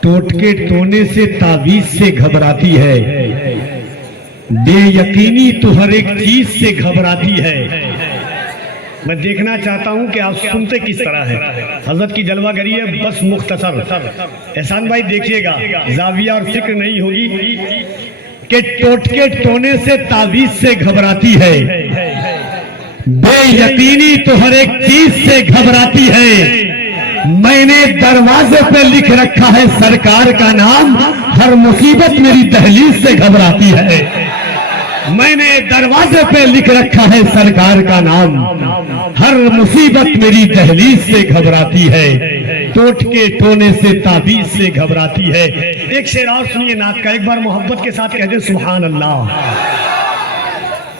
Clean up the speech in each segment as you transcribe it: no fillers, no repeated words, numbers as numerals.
ٹوٹکے ٹونے سے تعویذ سے گھبراتی ہے، بے یقینی تو ہر ایک چیز سے گھبراتی ہے۔ میں دیکھنا چاہتا ہوں کہ آپ سنتے کس طرح ہے۔ حضرت کی جلوہ گری ہے بس مختصر۔ احسان بھائی دیکھیے گا، زاویہ اور فکر نہیں ہوگی کہ ٹوٹکے ٹونے سے تعویذ سے گھبراتی ہے، بے یقینی تو ہر ایک چیز سے گھبراتی ہے۔ میں نے دروازے پہ لکھ رکھا ہے سرکار کا نام، ہر مصیبت میری دہلیز سے گھبراتی ہے۔ میں نے دروازے پہ لکھ رکھا ہے سرکار کا نام، ہر مصیبت میری دہلیز سے گھبراتی ہے، ٹوٹکے ٹونے سے تعویذ سے گھبراتی ہے۔ ایک شعر اور سنیے نعت کا، ایک بار محبت کے ساتھ کہہ دیں سبحان اللہ۔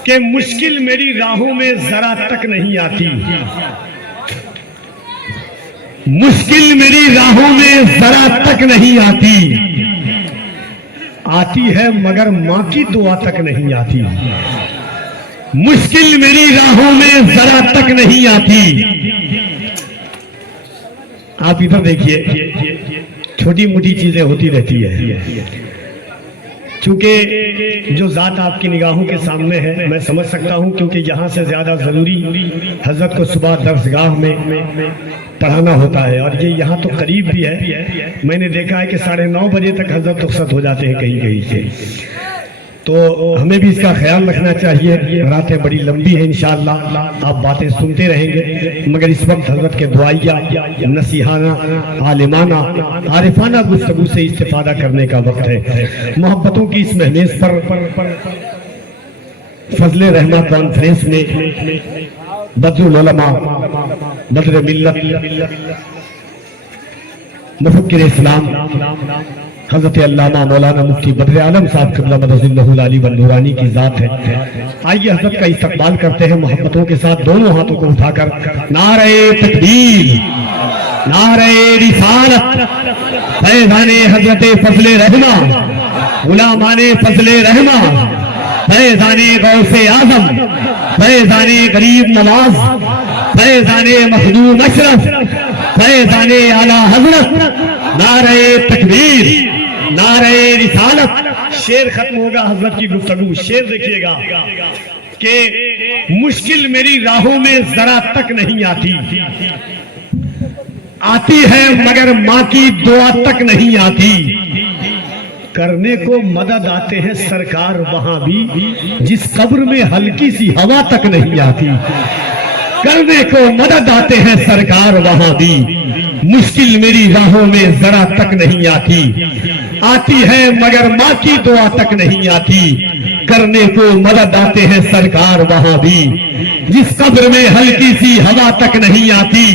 کہ مشکل میری راہوں میں ذرا تک نہیں آتی، مشکل میری راہوں میں ذرا تک نہیں آتی، آتی ہے مگر ماں کی دعا تک نہیں آتی، مشکل میری راہوں میں ذرا تک نہیں آتی۔ آپ ادھر دیکھیے، چھوٹی موٹی چیزیں ہوتی رہتی ہے، چونکہ جو ذات آپ کی نگاہوں کے سامنے ہے میں سمجھ سکتا ہوں، کیونکہ یہاں سے زیادہ ضروری حضرت کو صبح درسگاہ میں پڑھانا ہوتا ہے، اور یہ یہاں تو قریب بھی ہے۔ میں نے دیکھا ہے کہ 9:30 بجے تک حضرت رخصت ہو جاتے ہیں کہیں کہیں سے، تو ہمیں بھی اس کا خیال رکھنا چاہیے۔ راتیں بڑی لمبی ہیں، انشاءاللہ آپ باتیں سنتے رہیں گے، مگر اس وقت حضرت کے دعائیہ، نصیحانہ، عالمانہ، عارفانہ گفتگو سے استفادہ کرنے کا وقت ہے۔ محبتوں کی اس مہمیز پر فضل رحمت کانفرنس میں بدر العلماء، بدر ملت، مفکر اسلام حضرت علامہ مولانا مفتی بدر عالم صاحب قبلہ مدد اللہ العلی والنورانی کی ذات ہے۔ آئیے حضرت کا استقبال کرتے ہیں محبتوں کے ساتھ، دونوں ہاتھوں کو اٹھا کر نعرہ تکبیر، نعرہ رسالت، فیضان حضرت فضل رحمہ، غلامان فضل رحمہ، فیضان غوث اعظم، فیضان غریب نواز، فیضان مخدوم اشرف، فیضان اعلی حضرت، نعرہ تکبیر، نعرہ رسالت۔ شعر ختم ہوگا حضرت کی گفتگو، شعر دیکھیے گا کہ مشکل میری راہوں میں ذرا تک نہیں آتی، آتی ہے مگر ماں کی دعا تک نہیں آتی، کرنے کو مدد آتے ہیں سرکار وہاں بھی جس قبر میں ہلکی سی ہوا تک نہیں آتی، کرنے کو مدد آتے ہیں سرکار وہاں بھی، مشکل میری راہوں میں ذرا تک نہیں آتی، آتی ہے مگر ماں کی دعا تک نہیں آتی، کرنے کو مدد آتے ہیں سرکار وہاں بھی جس قبر میں ہلکی سی ہوا تک نہیں آتی۔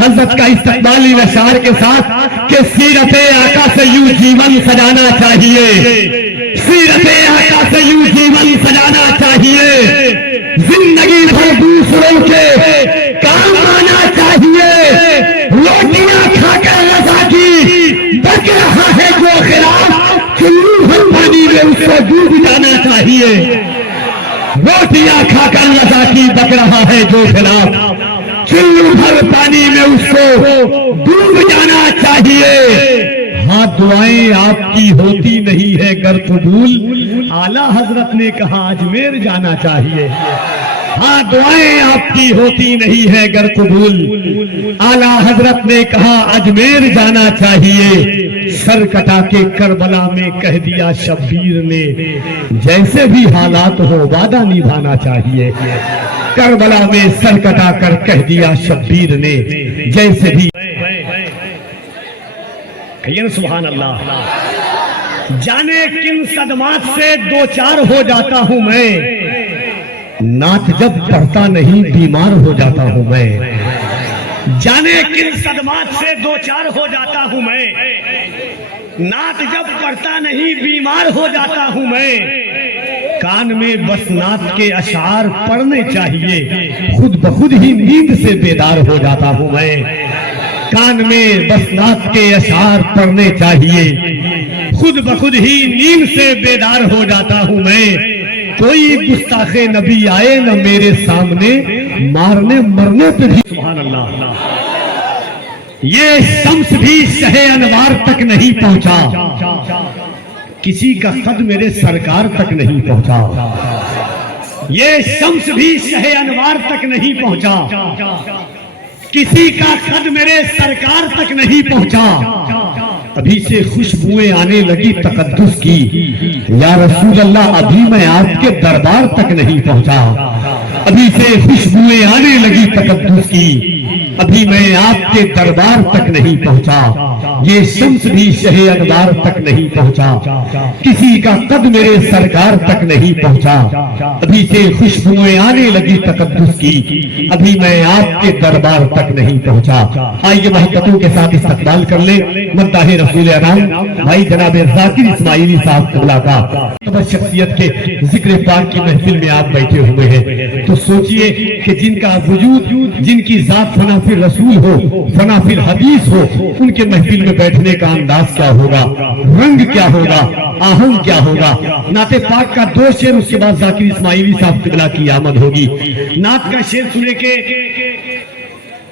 حضرت کا استقبالی اشعار کے ساتھ کہ سیرت آقا سے یوں جیون سجانا چاہیے، سیرت آقا سے یوں جیون سجانا چاہیے، زندگی بھر دوسروں کے کام آنا چاہیے، روٹیاں کھا کر رضا کی بک رہا ہے جو خلاف، چلو ہر پانی میں اس کو ڈوب جانا چاہیے، روٹیاں کھا کر رضا کی بک رہا ہے جو خلاف، چلو بھر پانی میں اس کو ڈوب جانا چاہیے۔ ہاں دعائیں آپ کی ہوتی نہیں ہے گر قبول، اعلیٰ حضرت نے کہا اجمیر جانا چاہیے، ہاں دعائیں آپ کی ہوتی نہیں ہے گر قبول، اعلیٰ حضرت نے کہا اجمیر جانا چاہیے، سر کٹا کے کربلا میں کہہ دیا شبیر نے جیسے بھی حالات ہو وعدہ نبھانا چاہیے، کربلا میں سر کٹا کر کہہ دیا شبیر نے جیسے بھی، کہیے نا سبحان اللہ۔ جانے کن صدمات سے دو چار ہو جاتا ہوں میں، نعت جب پڑھتا نہیں بیمار ہو جاتا ہوں میں، جانے کن صدمات سے دو چار ہو جاتا ہوں میں، نعت جب پڑھتا نہیں بیمار ہو جاتا ہوں میں، کان میں بس نعت کے اشعار پڑھنے چاہیے، خود بخود ہی نیند سے بیدار ہو جاتا ہوں میں، کان میں بس نعت کے اشعار پڑھنے چاہیے، خود بخود ہی نیند سے بیدار ہو جاتا ہوں میں، کوئی گستاخ نبی آئے نہ میرے سامنے، مارنے مرنے پہ بھی سبحان اللہ۔ یہ شمس بھی شہ انوار تک نہیں پہنچا، کسی کا خط میرے سرکار تک نہیں پہنچا، یہ شمس بھی شہ انوار تک نہیں پہنچا، کسی کا خط میرے سرکار تک نہیں پہنچا، ابھی سے خوشبوئیں آنے لگی تقدس کی، یا رسول اللہ ابھی میں آپ کے دربار تک نہیں پہنچا، ابھی سے خوشبوئیں آنے لگی تقدس کی، ابھی میں آپ کے دربار تک نہیں پہنچا، یہ شمس بھی شہ انوار تک نہیں پہنچا، کسی کا قد میرے سرکار تک نہیں پہنچا، ابھی سے خوشبوئیں آنے لگی تقدس کی، ابھی میں آپ کے دربار تک نہیں پہنچا۔ آئیے محبتوں کے ساتھ استقبال کر لیں مداح رسول اکرم بھائی جناب ذاکر اسماعیلی صاحب قبلہ کا شخصیت کے ذکر پاک کی محفل میں آپ بیٹھے ہوئے ہیں، تو سوچئے کہ جن کا وجود، جن کی ذات فنا فی الرسول ہو، فنا فی الحدیث ہو، ان کے محفل میں بیٹھنے کا انداز کیا ہوگا، رنگ کیا ہوگا، آہنگ کیا ہوگا۔ نعت پاک کا 2 شعر، اس کے بعد ذاکر اسماعیلی صاحب قبلہ کی آمد ہوگی۔ نعت کا شعر سنے کے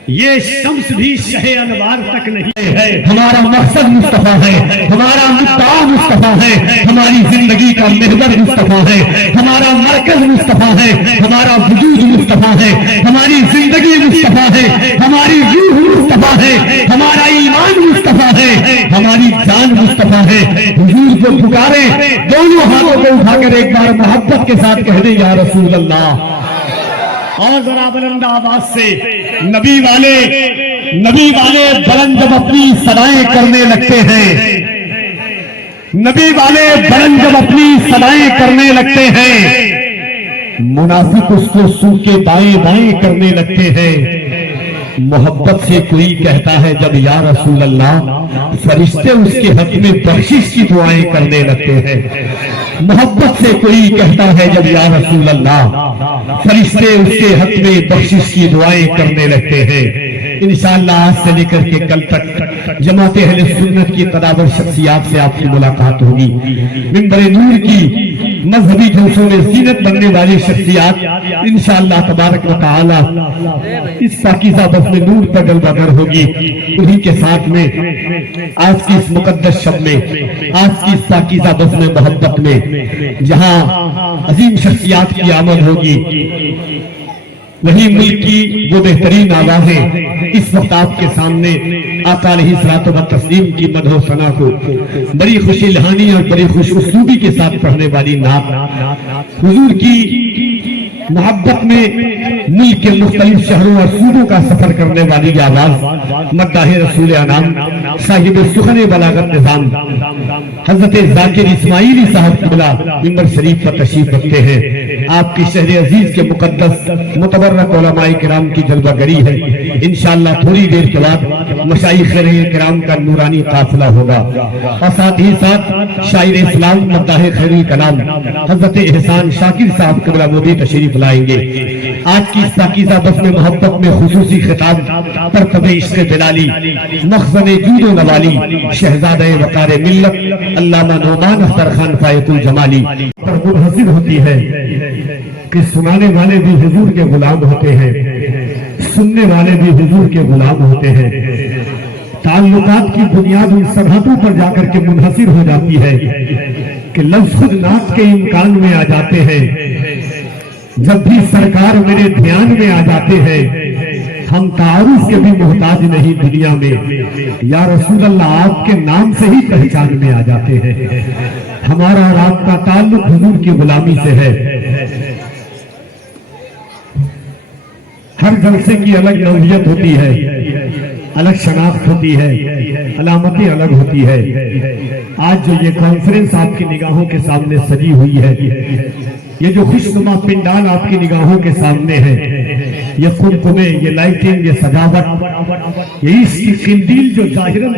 یہ شمس بھی شہ انوار تک نہیں ہے، ہمارا مقصد مصطفیٰ ہے، ہمارا مدعا مصطفیٰ ہے، ہماری زندگی کا محور مصطفیٰ ہے، ہمارا مرکز مصطفیٰ ہے، ہمارا وجود مصطفیٰ ہے، ہماری زندگی مصطفیٰ ہے، ہماری روح مصطفیٰ ہے، ہمارا ایمان مصطفیٰ ہے، ہماری جان مصطفیٰ ہے۔ حضور کو پکاریں، دونوں ہاتھوں کو اٹھا کر ایک بار محبت کے ساتھ کہہ دیں یا رسول اللہ، اور ذرا بلند آواز سے نبی والے بلند جب اپنی صدائیں کرنے لگتے ہیں، نبی والے بلند جب اپنی صدائیں کرنے لگتے ہیں، منافق اس کو سو کے دائیں بائیں کرنے لگتے ہیں۔ محبت سے کوئی کہتا ہے جب یا رسول اللہ، فرشتے اس کے حق میں بخشش کی دعائیں کرنے لگتے ہیں۔ محبت سے کوئی کہتا ہے جب یا رسول اللہ، فرشتے اس کے حق میں بخشش کی دعائیں کرنے لگتے ہیں۔ انشاءاللہ آج سے لے کر کے کل تک جماعت اہل سنت کی قدابر شخصیات سے آپ کی ملاقات ہوگی۔ منبر نور کی مذہبی جلسوں میں زینت بننے والی شخصیات انشاءاللہ تبارک و تعالی اس پاکیزہ بزم نور پر جلوہ گر ہوگی۔ انہی کے ساتھ میں آج کی اس مقدس شب میں، آج کی اس پاکیزہ بزم محبت میں، جہاں عظیم شخصیات کی آمد ہوگی، وہی ملک کی وہ بہترین آوازیں اس وقت آپ کے سامنے آقا علیہ الصلوۃ والتسلیم کی مدح و ثنا کو بڑی خوشی لہانی اور بڑی خوش اسلوبی کے ساتھ پڑھنے والی نعت، حضور کی محبت میں ملک کے مختلف شہروں اور صوبوں کا سفر کرنے والی آواز مداح رسول انام صاحب سخن بلاغت نظام حضرت ذاکر اسماعیلی صاحب قبلہ منبر شریف پر تشریف رکھتے ہیں۔ آپ کی شہر عزیز کے مقدس متبرک علماء کرام کی جلوہ گری ہے۔ انشاءاللہ تھوڑی دیر کے بعد مشائخ کرام کا نورانی قافلہ ہوگا، اور ساتھ ہی ساتھ شاعر اسلام مداح خیر الکلام حضرت احسان شاکر صاحب قبلہ وہ بھی تشریف لائیں گے۔ آج کی اس پاکیزہ بزم محبت میں خصوصی خطاب پرتب عشق بلالی، مخزن جود و نوالی، شہزادہ وقار ملت علامہ نعمان اختر خان فائق الجمالی پر منحصر ہوتی ہے کہ سنانے والے بھی حضور کے غلام ہوتے ہیں، سننے والے بھی حضور کے غلام ہوتے ہیں۔ تعلقات کی بنیاد ان سرحدوں پر جا کر کے منحصر ہو جاتی ہے کہ لفظ خود نعت کے امکان میں آ جاتے ہیں۔ جب بھی سرکار میرے دھیان میں آ جاتے ہیں، ہم تعارف کے بھی محتاج نہیں دنیا میں، یا رسول اللہ آپ کے نام سے ہی پہچان میں آ جاتے ہیں۔ ہمارا اور آپ کا تعلق حضور کی غلامی سے ہے۔ ہر جلسے کی الگ نوعیت ہوتی ہے، الگ شناخت ہوتی ہے، علامتیں الگ ہوتی ہے۔ آج جو یہ کانفرنس آپ کی نگاہوں کے سامنے سجی ہوئی ہے، یہ جو خوشنما پنڈال آپ کی نگاہوں کے سامنے ہے، یہ قمقمے، یہ لائٹنگ، یہ سجاوٹ، یہ اس کی قندیل جو ظاہراً